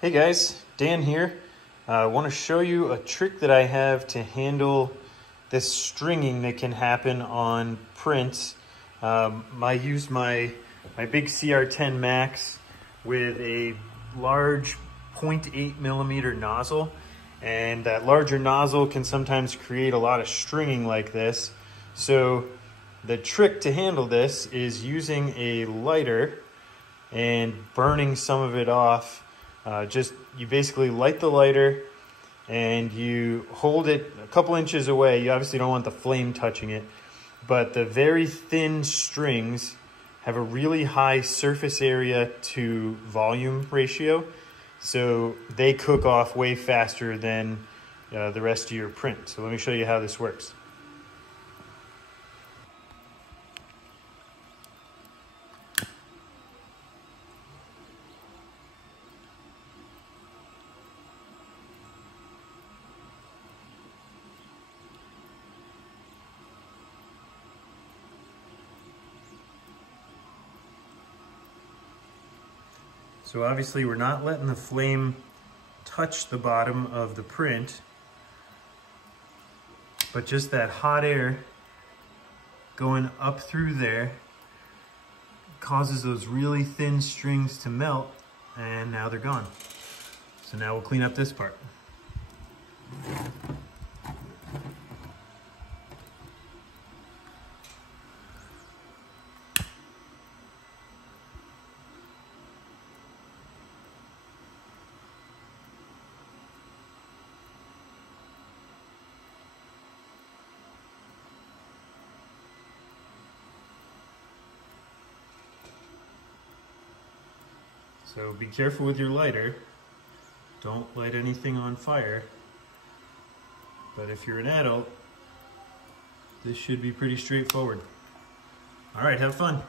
Hey guys, Dan here. I want to show you a trick that I have to handle this stringing that can happen on prints. I use my big CR10 MAX with a large 0.8 millimeter nozzle, and that larger nozzle can sometimes create a lot of stringing like this. So the trick to handle this is using a lighter and burning some of it off. You basically light the lighter and you hold it a couple inches away. You obviously don't want the flame touching it, but the very thin strings have a really high surface area to volume ratio, so they cook off way faster than the rest of your print. So let me show you how this works. So obviously we're not letting the flame touch the bottom of the print, but just that hot air going up through there causes those really thin strings to melt, and now they're gone. So now we'll clean up this part. So be careful with your lighter. Don't light anything on fire. But if you're an adult, this should be pretty straightforward. All right, have fun.